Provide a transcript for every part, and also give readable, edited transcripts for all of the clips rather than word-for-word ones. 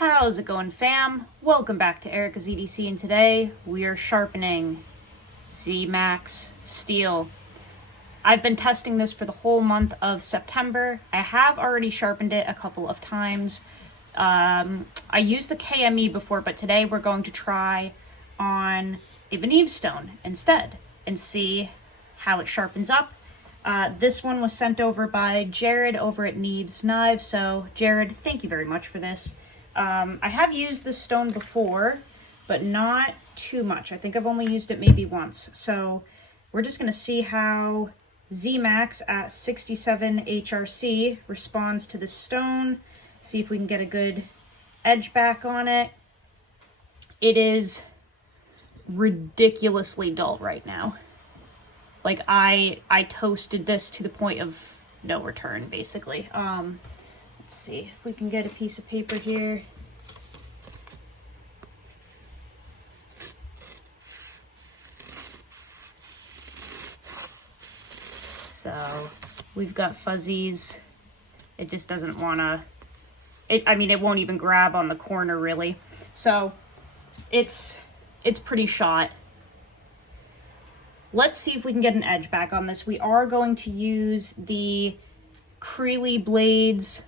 How's it going, fam? Welcome back to Erica's EDC, and today we are sharpening ZMax steel. I've been testing this for the whole month of September. I have already sharpened it a couple of times. I used the KME before, but today we're going to try on a Veneve stone instead and see how it sharpens up. This one was sent over by Jared over at Neeb's Knives, so Jared, thank you very much for this. I have used this stone before, but not too much. I think I've only used it maybe once. So we're just going to see how ZMax at 67 HRC responds to this stone. See if we can get a good edge back on it. It is ridiculously dull right now. Like I toasted this to the point of no return, basically. Let's see if we can get a piece of paper here. So we've got fuzzies. It just doesn't want to, it won't even grab on the corner really. So it's pretty shot. Let's see if we can get an edge back on this. We are going to use the Creeley Blades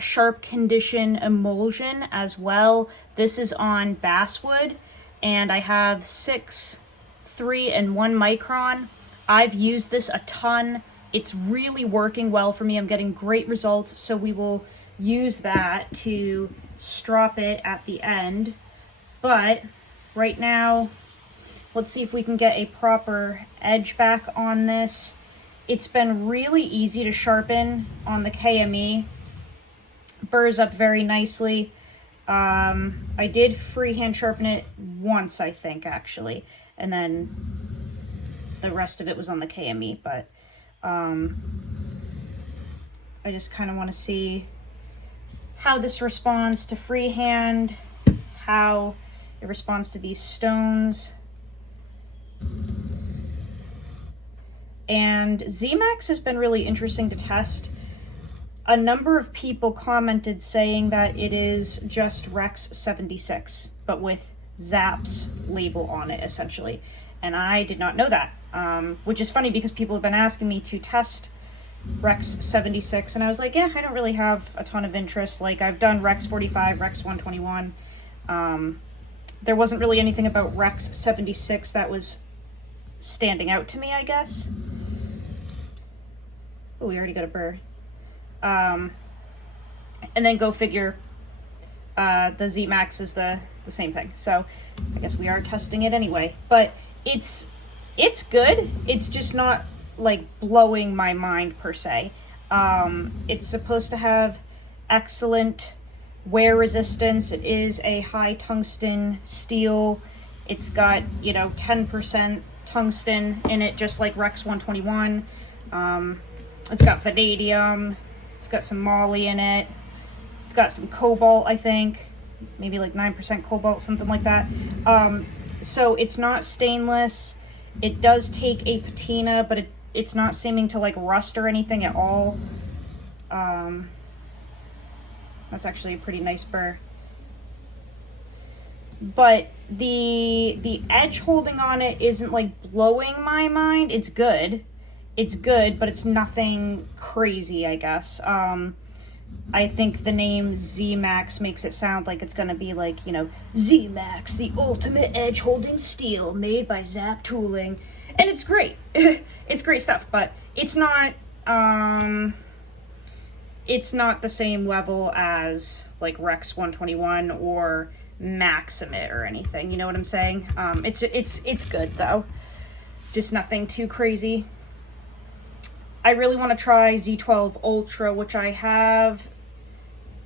Sharp Condition emulsion as well. This is on basswood, and I have 6, 3, and 1 micron. I've used this a ton. It's really working well for me. I'm getting great results, so we will use that to strop it at the end. But right now, let's see if we can get a proper edge back on this. It's been really easy to sharpen on the KME. Burrs up very nicely. I did freehand sharpen it once, I think, actually, and then the rest of it was on the KME, but I just kind of want to see how this responds to freehand, how it responds to these stones. And ZMax has been really interesting to test. A number of people commented saying that it is just Rex 76, but with Zapp's label on it, essentially. And I did not know that, which is funny because people have been asking me to test Rex 76, and I was like, yeah, I don't really have a ton of interest. Like, I've done Rex 45, Rex 121. There wasn't really anything about Rex 76 that was standing out to me, I guess. Oh, we already got a burr. And then go figure, the ZMax is the same thing. So I guess we are testing it anyway. But it's good. It's just not like blowing my mind per se. It's supposed to have excellent wear resistance. It is a high tungsten steel. It's got, 10% tungsten in it, just like Rex 121. It's got vanadium. It's got some moly in it. It's got some cobalt, I think. Maybe like 9% cobalt, something like that. So it's not stainless. It does take a patina, but it's not seeming to like rust or anything at all. That's actually a pretty nice burr. But the edge holding on it isn't like blowing my mind. It's good. It's good, but it's nothing crazy, I guess. I think the name ZMax makes it sound like it's going to be like, ZMax, the ultimate edge-holding steel made by Zapp Tooling. And it's great. It's great stuff, but it's not the same level as like Rex 121 or Maximate or anything. You know what I'm saying? It's good, though. Just nothing too crazy. I really want to try Z12 Ultra, which I have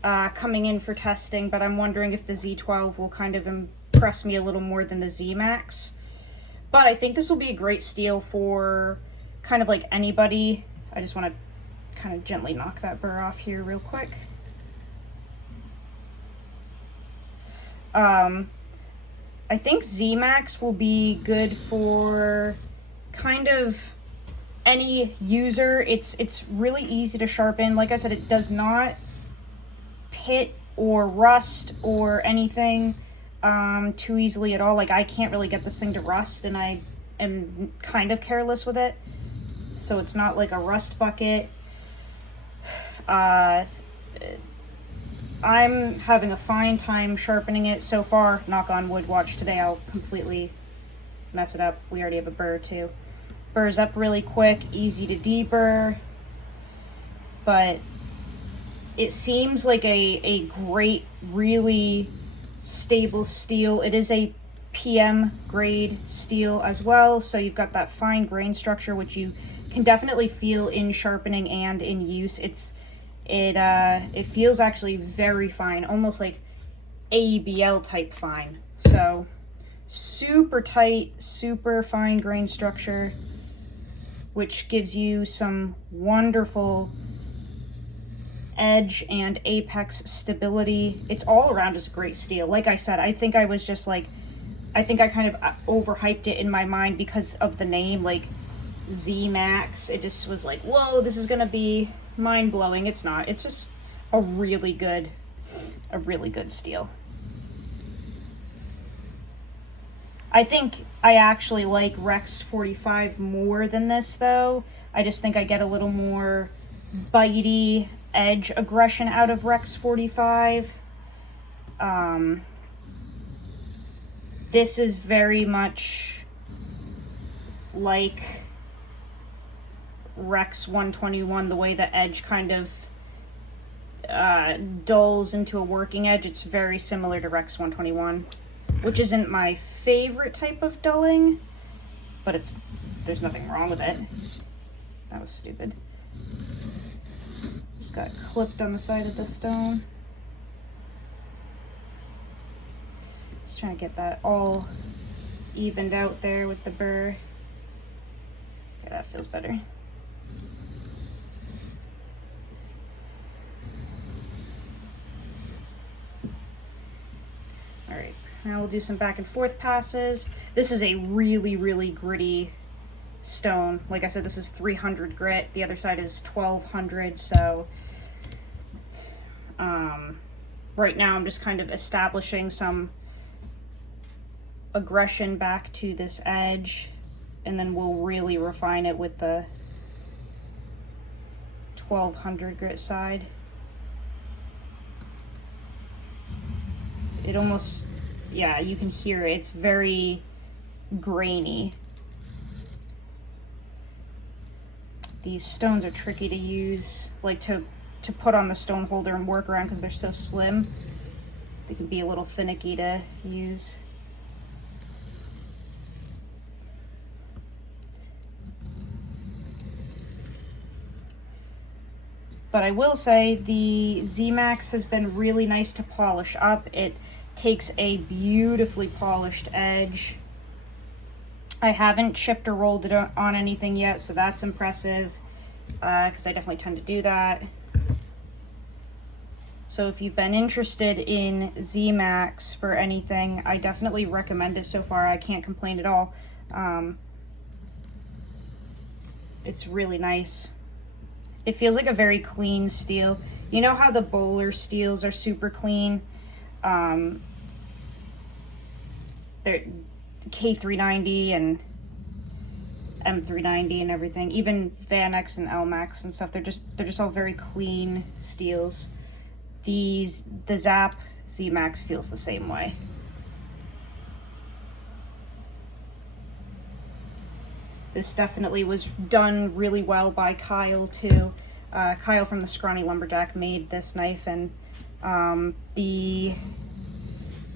coming in for testing, but I'm wondering if the Z12 will kind of impress me a little more than the ZMax. But I think this will be a great steel for kind of like anybody. I just want to kind of gently knock that burr off here real quick. I think ZMax will be good for kind of any user. It's really easy to sharpen. Like I said, it does not pit or rust or anything too easily at all. Like, I can't really get this thing to rust, and I am kind of careless with it. So it's not like a rust bucket. I'm having a fine time sharpening it so far. Knock on wood, watch today I'll completely mess it up. We already have a burr too. Burrs up really quick, easy to deburr, but it seems like a great, really stable steel. It is a PM grade steel as well, so you've got that fine grain structure, which you can definitely feel in sharpening and in use. It feels actually very fine, almost like ABL type fine. So super tight, super fine grain structure, which gives you some wonderful edge and apex stability. It's all around just a great steel. Like I said, I think I was just like, I think I kind of overhyped it in my mind because of the name, like ZMax. It just was like, whoa, this is gonna be mind-blowing. It's not. It's just a really good steel. I think I actually like Rex 45 more than this though. I just think I get a little more bitey edge aggression out of Rex 45. This is very much like Rex 121, the way the edge kind of dulls into a working edge. It's very similar to Rex 121, which isn't my favorite type of dulling, but there's nothing wrong with it. That was stupid. Just got clipped on the side of the stone. Just trying to get that all evened out there with the burr. Okay, that feels better. All right, now we'll do some back and forth passes. This is a really, really gritty stone. Like I said, this is 300 grit. The other side is 1200. So right now I'm just kind of establishing some aggression back to this edge, and then we'll really refine it with the 1200 grit side. It almost, yeah, you can hear it. It's very grainy. These stones are tricky to use, like to put on the stone holder and work around because they're so slim. They can be a little finicky to use. But I will say the ZMax has been really nice to polish up. It takes a beautifully polished edge. I haven't chipped or rolled it on anything yet, so that's impressive, because I definitely tend to do that. So if you've been interested in ZMax for anything, I definitely recommend it so far. I can't complain at all. It's really nice. It feels like a very clean steel. You know how the bowler steels are super clean? They're K390 and M390 and everything. Even Vanex and LMAX and stuff. They're just all very clean steels. The Zapp ZMax feels the same way. This definitely was done really well by Kyle too. Kyle from the Scrawny Lumberjack made this knife, and the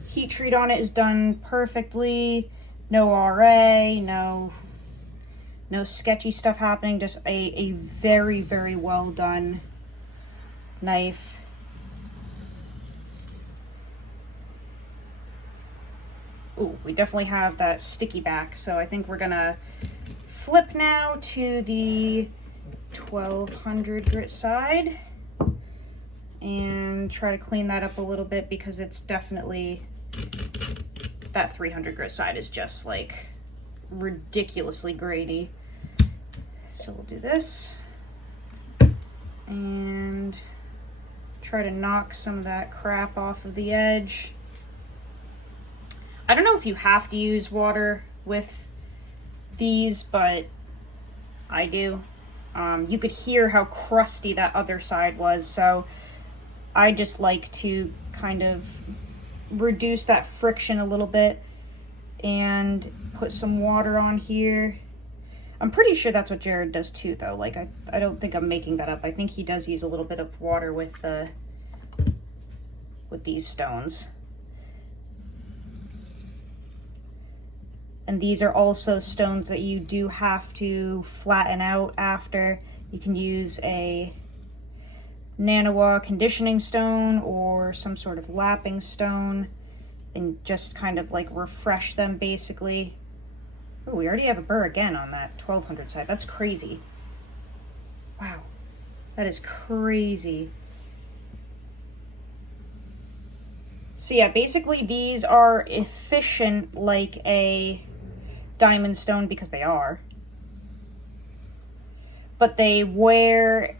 heat treat on it is done perfectly. No RA, no sketchy stuff happening. Just a very, very well done knife. Ooh, we definitely have that sticky back, so I think we're gonna flip now to the 1200 grit side and try to clean that up a little bit, because it's definitely, that 300 grit side is just like ridiculously grady. So we'll do this and try to knock some of that crap off of the edge. I don't know if you have to use water with these, but I do. You could hear how crusty that other side was, so I just like to kind of reduce that friction a little bit and put some water on here. I'm pretty sure that's what Jared does too, though. Like, I don't think I'm making that up. I think he does use a little bit of water with these stones. And these are also stones that you do have to flatten out after. You can use a Nanawa conditioning stone or some sort of lapping stone and just kind of like refresh them basically. Oh, we already have a burr again on that 1200 side. That's crazy. Wow, that is crazy. So yeah, basically these are efficient like a diamond stone because they are. But they wear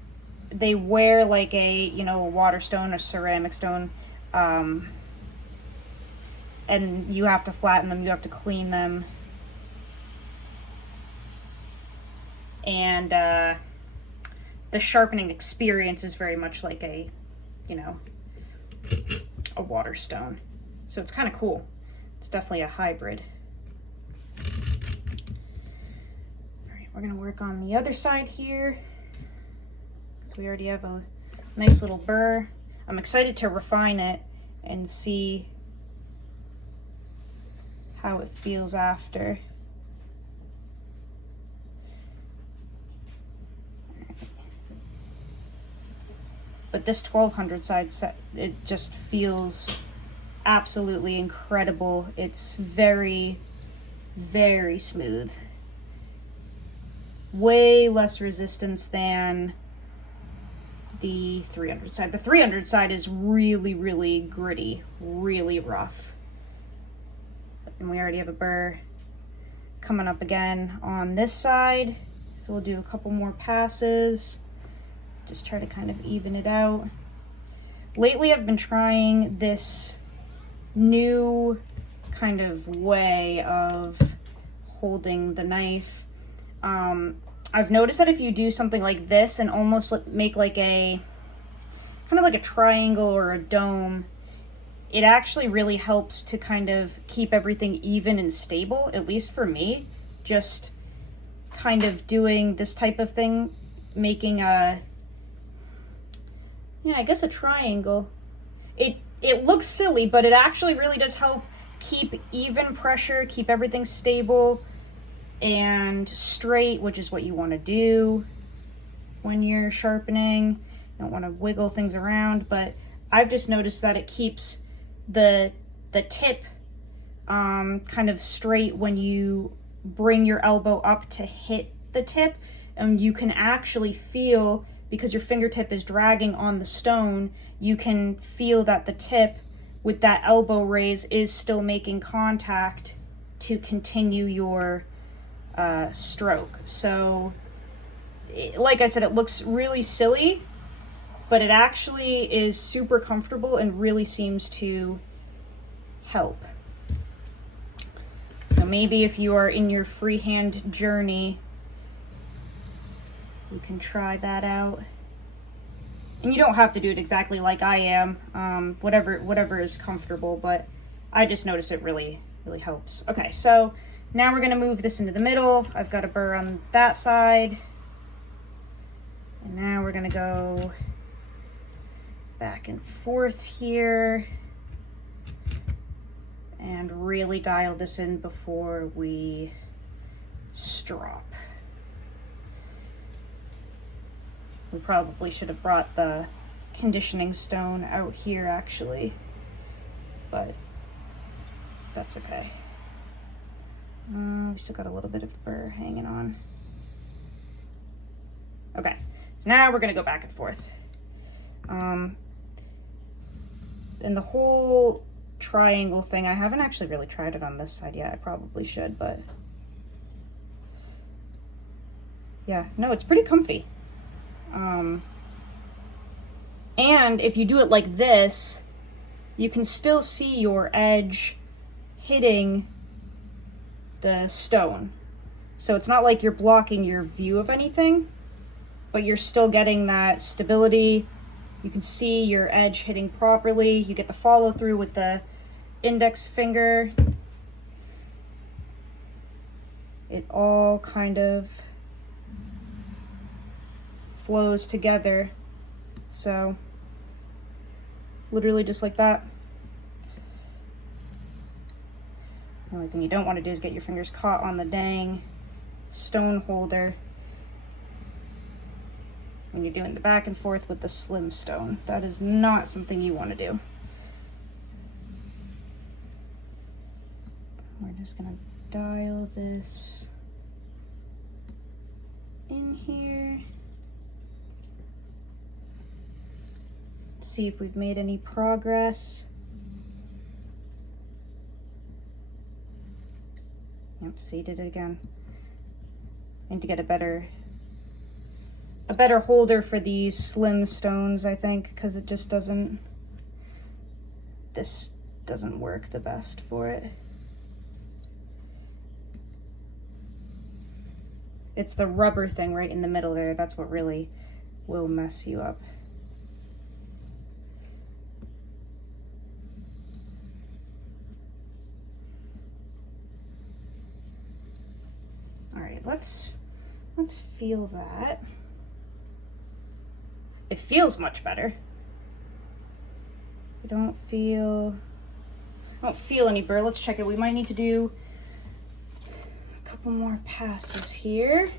like a, you know, a water stone, a ceramic stone. And you have to flatten them, you have to clean them. And the sharpening experience is very much like a, you know, a water stone. So it's kind of cool. It's definitely a hybrid. All right, we're gonna work on the other side here. So we already have a nice little burr. I'm excited to refine it and see how it feels after. But this 1200 side set, it just feels absolutely incredible. It's very, very smooth. Way less resistance than the 300 side. The 300 side is really, really gritty, really rough. And we already have a burr coming up again on this side. So we'll do a couple more passes. Just try to kind of even it out. Lately I've been trying this new kind of way of holding the knife. I've noticed that if you do something like this and almost make like a kind of like a triangle or a dome, it actually really helps to kind of keep everything even and stable, at least for me. Just kind of doing this type of thing, making a, yeah, I guess a triangle. It looks silly, but it actually really does help keep even pressure, keep everything stable and straight, which is what you want to do when you're sharpening. You don't want to wiggle things around, but I've just noticed that it keeps the tip kind of straight when you bring your elbow up to hit the tip, and you can actually feel, because your fingertip is dragging on the stone, you can feel that the tip with that elbow raise is still making contact to continue your stroke. So, like I said, it looks really silly, but it actually is super comfortable and really seems to help. So maybe if you are in your freehand journey, you can try that out. And you don't have to do it exactly like I am, whatever is comfortable, but I just notice it really helps. Okay, so now we're gonna move this into the middle. I've got a burr on that side. And now we're gonna go back and forth here and really dial this in before we strop. We probably should have brought the conditioning stone out here actually, but that's okay. We still got a little bit of burr hanging on. Okay, so now we're gonna go back and forth. And the whole triangle thing, I haven't actually really tried it on this side yet. I probably should, but yeah, no, it's pretty comfy. And if you do it like this, you can still see your edge hitting the stone. So it's not like you're blocking your view of anything, but you're still getting that stability. You can see your edge hitting properly. You get the follow through with the index finger. It all kind of flows together. So literally just like that. The only thing you don't want to do is get your fingers caught on the dang stone holder when you're doing the back and forth with the slim stone. That is not something you want to do. We're just gonna dial this in here. See if we've made any progress. Yep, see, did it again. I need to get a better holder for these slim stones, I think, because it just doesn't, this doesn't work the best for it. It's the rubber thing right in the middle there, that's what really will mess you up. All right, let's feel that. It feels much better. I don't feel any burr. Let's check it. We might need to do a couple more passes here.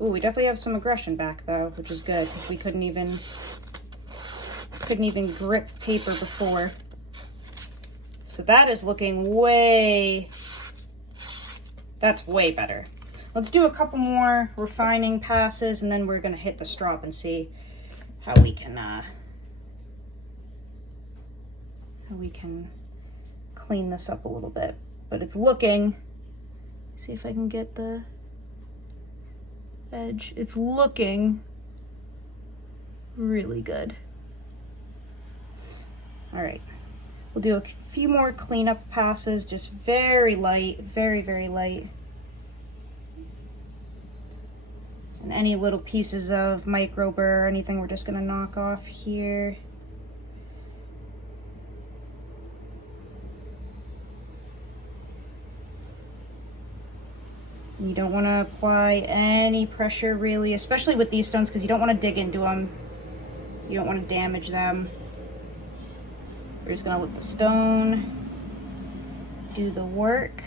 Ooh, we definitely have some aggression back though, which is good because we couldn't even grip paper before. So that is looking that's way better. Let's do a couple more refining passes and then we're gonna hit the strop and see how we can clean this up a little bit. But it's looking, see if I can get the edge. It's looking really good. All right, we'll do a few more cleanup passes, just very light, very, very light. And any little pieces of micro burr or anything, we're just gonna knock off here. You don't want to apply any pressure really, especially with these stones, because you don't want to dig into them. You don't want to damage them. We're just gonna let the stone do the work.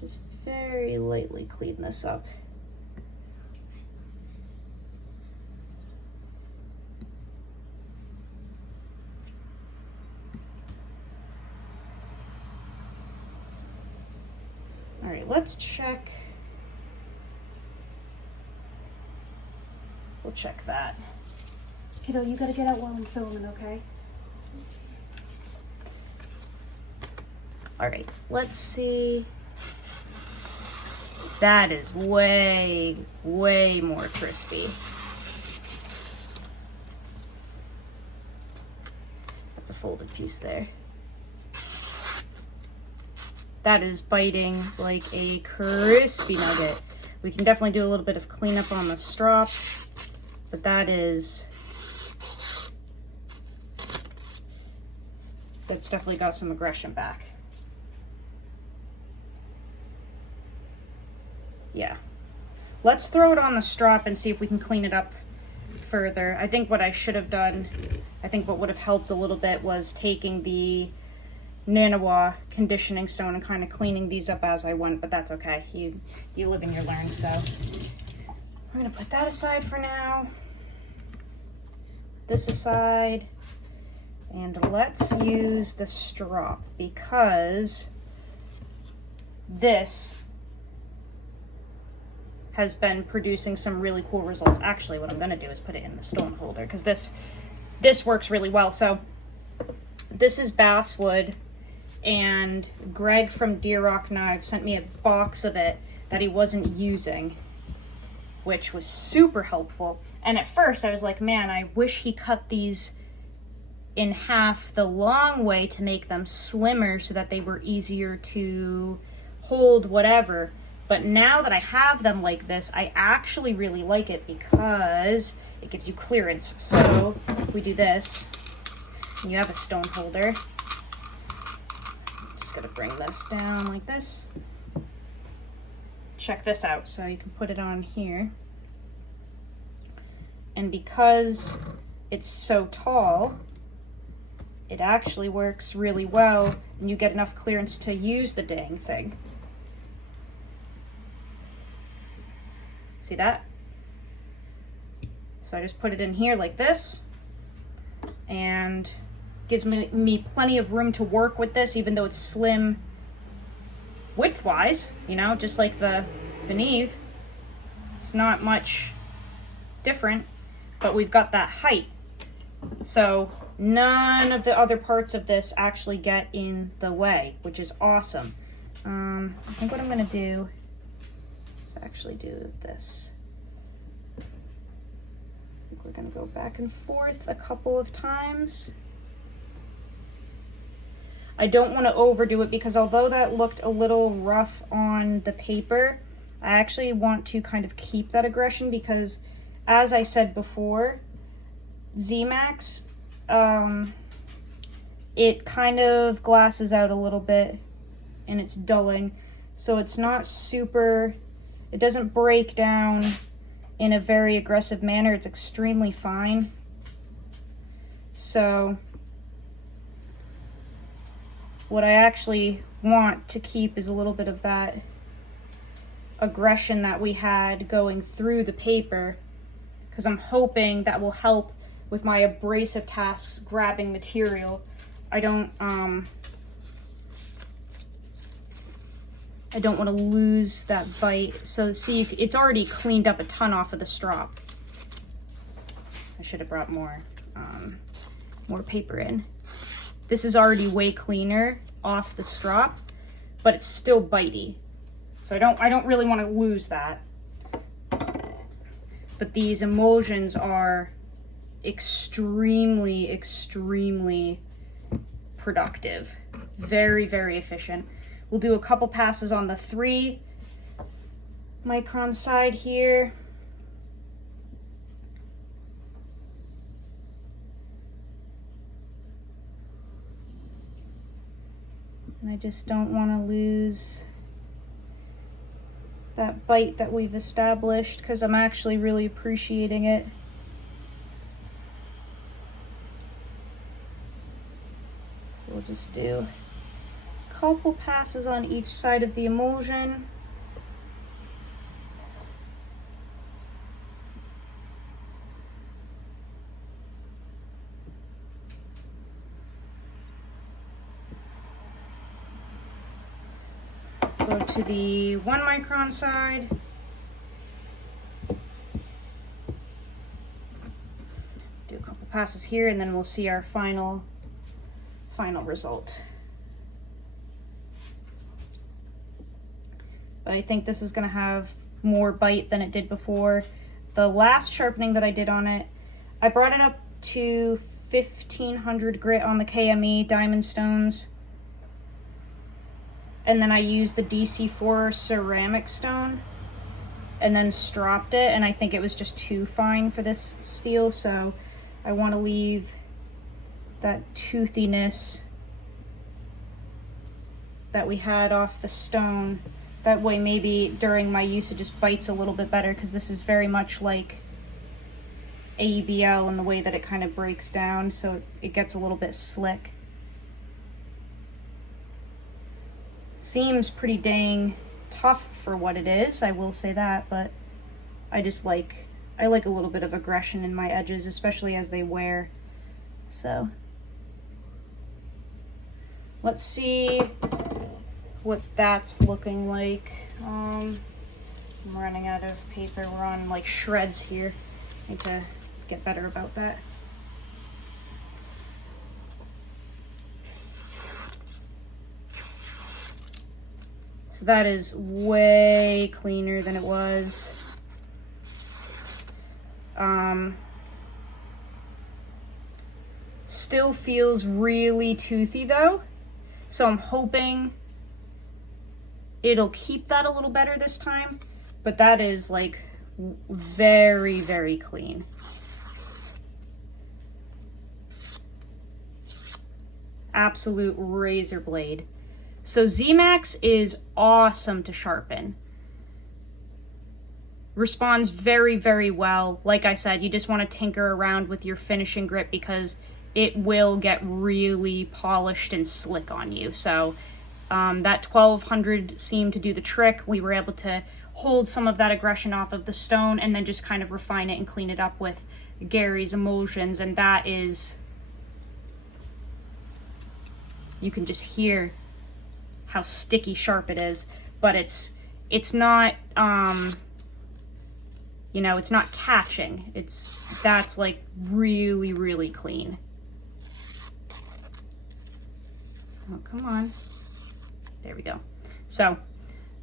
Just very lightly clean this up. All right, let's check. We'll check that. Kiddo, you gotta get out while I'm filming, okay? All right, let's see. That is way, way more crispy. That's a folded piece there. That is biting like a crispy nugget. We can definitely do a little bit of cleanup on the strop, but that's definitely got some aggression back. Yeah. Let's throw it on the strop and see if we can clean it up further. I think what I should have done, I think what would have helped a little bit was taking the Nanawa conditioning stone and kind of cleaning these up as I went, but that's okay. You live and you learn, so. We're gonna put that aside for now. This aside. And let's use the strop because this has been producing some really cool results. Actually, what I'm gonna do is put it in the stone holder because this works really well. So this is basswood and Greg from Deer Rock Knives sent me a box of it that he wasn't using, which was super helpful. And at first I was like, man, I wish he cut these in half the long way to make them slimmer so that they were easier to hold whatever. But now that I have them like this, I actually really like it because it gives you clearance. So we do this, and you have a stone holder. Just gotta bring this down like this. Check this out. So you can put it on here. And because it's so tall, it actually works really well, and you get enough clearance to use the dang thing. See that? So I just put it in here like this, and gives me plenty of room to work with this, even though it's slim width-wise, you know, just like the Veneve. It's not much different, but we've got that height. So none of the other parts of this actually get in the way, which is awesome. I think what I'm gonna do is actually do this. I think we're gonna go back and forth a couple of times. I don't want to overdo it because although that looked a little rough on the paper, I actually want to kind of keep that aggression because, as I said before, ZMax, it kind of glasses out a little bit and it's dulling, so it's not super, it doesn't break down in a very aggressive manner. It's extremely fine. So what I actually want to keep is a little bit of that aggression that we had going through the paper, because I'm hoping that will help with my abrasive tasks grabbing material. I don't want to lose that bite. So see, it's already cleaned up a ton off of the strop. I should have brought more paper in. This is already way cleaner off the strop, but it's still bitey. So I don't really want to lose that. But these emulsions are extremely, extremely productive. Very, very efficient. We'll do a couple passes on the 3 micron side here. And I just don't want to lose that bite that we've established because I'm actually really appreciating it. So we'll just do a couple passes on each side of the emulsion. Go to the 1 micron side. Do a couple passes here and then we'll see our final result. But I think this is going to have more bite than it did before. The last sharpening that I did on it, I brought it up to 1500 grit on the KME diamond stones. And then I used the DC4 ceramic stone and then stropped it, and I think it was just too fine for this steel, so I want to leave that toothiness that we had off the stone. That way maybe during my use it just bites a little bit better, because this is very much like ABL in the way that it kind of breaks down, so it gets a little bit slick. Seems pretty dang tough for what it is, I will say that, but I like a little bit of aggression in my edges, especially as they wear. So let's see what that's looking like. I'm running out of paper. We're on like shreds here. Need to get better about that. So that is way cleaner than it was. Still feels really toothy though. So I'm hoping it'll keep that a little better this time. But that is like very, very clean. Absolute razor blade. So ZMax is awesome to sharpen. Responds very, very well. Like I said, you just want to tinker around with your finishing grip because it will get really polished and slick on you. So that 1200 seemed to do the trick. We were able to hold some of that aggression off of the stone and then just kind of refine it and clean it up with Gary's emulsions. And that is, you can just hear how sticky sharp it is, but it's not, you know, it's not catching. That's like really, really clean. Oh, come on. There we go. So,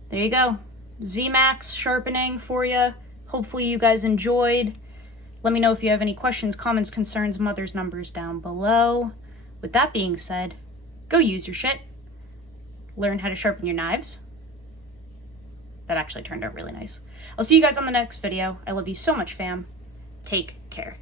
there you go. ZMax sharpening for you. Hopefully you guys enjoyed. Let me know if you have any questions, comments, concerns, mother's numbers down below. With that being said, go use your shit. Learn how to sharpen your knives. That actually turned out really nice. I'll see you guys on the next video. I love you so much, fam. Take care.